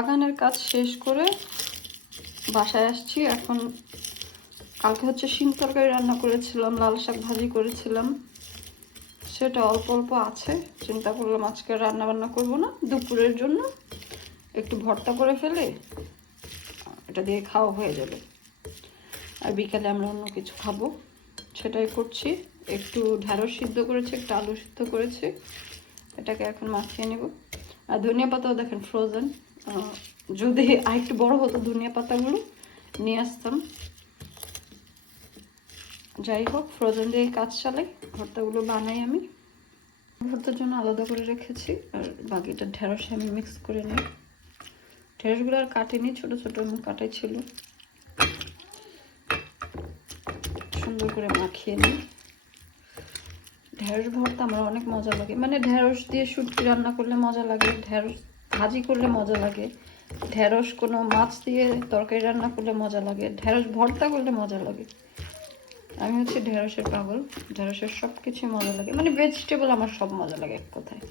বাগানের কাজ শেষ করে বাসায় আসছি এখন। কালকে হচ্ছে শিম তরকারি রান্না করেছিলাম, লাল শাক ভাজি করেছিলাম, সেটা অল্প অল্প আছে। চিন্তা করলাম আজকে রান্না বান্না করবো না, দুপুরের জন্য একটু ভর্তা করে ফেলে এটা দিয়ে খাওয়া হয়ে যাবে। আর বিকালে আমরা অন্য কিছু খাবো, সেটাই করছি। একটু ঢেঁড়স সিদ্ধ করেছি, একটু আলু সিদ্ধ করেছি, এটাকে এখন মাখিয়ে নেব। আর ধনিয়া পাতাও দেখেন ফ্রোজেন, যদি আরেকটু বড় হতো ধনিয়া পাতাগুলো নিয়ে আসতাম। যাই হোক, ফ্রোজেন দিয়ে কাজ চালাই, ভর্তাগুলো বানাই আমি। ভর্তার জন্য আলাদা করে রেখেছি, আর বাকিটা ঢেঁড়সে আমি মিক্স করে নিই। ঢেঁড়সগুলো আর কাটিনি, ছোটো ছোটো কাটাই ছিল। সুন্দর করে মাখিয়ে নিই। ঢেঁড়স ভর্তা আমার অনেক মজা লাগে, মানে ঢেঁড়স দিয়ে শুটকি রান্না করলে মজা লাগে, ঢেঁড়স ভাজি করলে মজা লাগে, ঢেঁড়স কোনো মাছ দিয়ে তরকারি রান্না করলে মজা লাগে, ঢেঁড়স ভর্তা করলে মজা লাগে। আমি হচ্ছে ঢেঁড়সের পাগল, ঢেঁড়সের সব কিছুই মজা লাগে, মানে ভেজিটেবল আমার সব মজা লাগে এক কথায়।